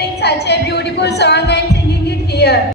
such a beautiful song and singing it here.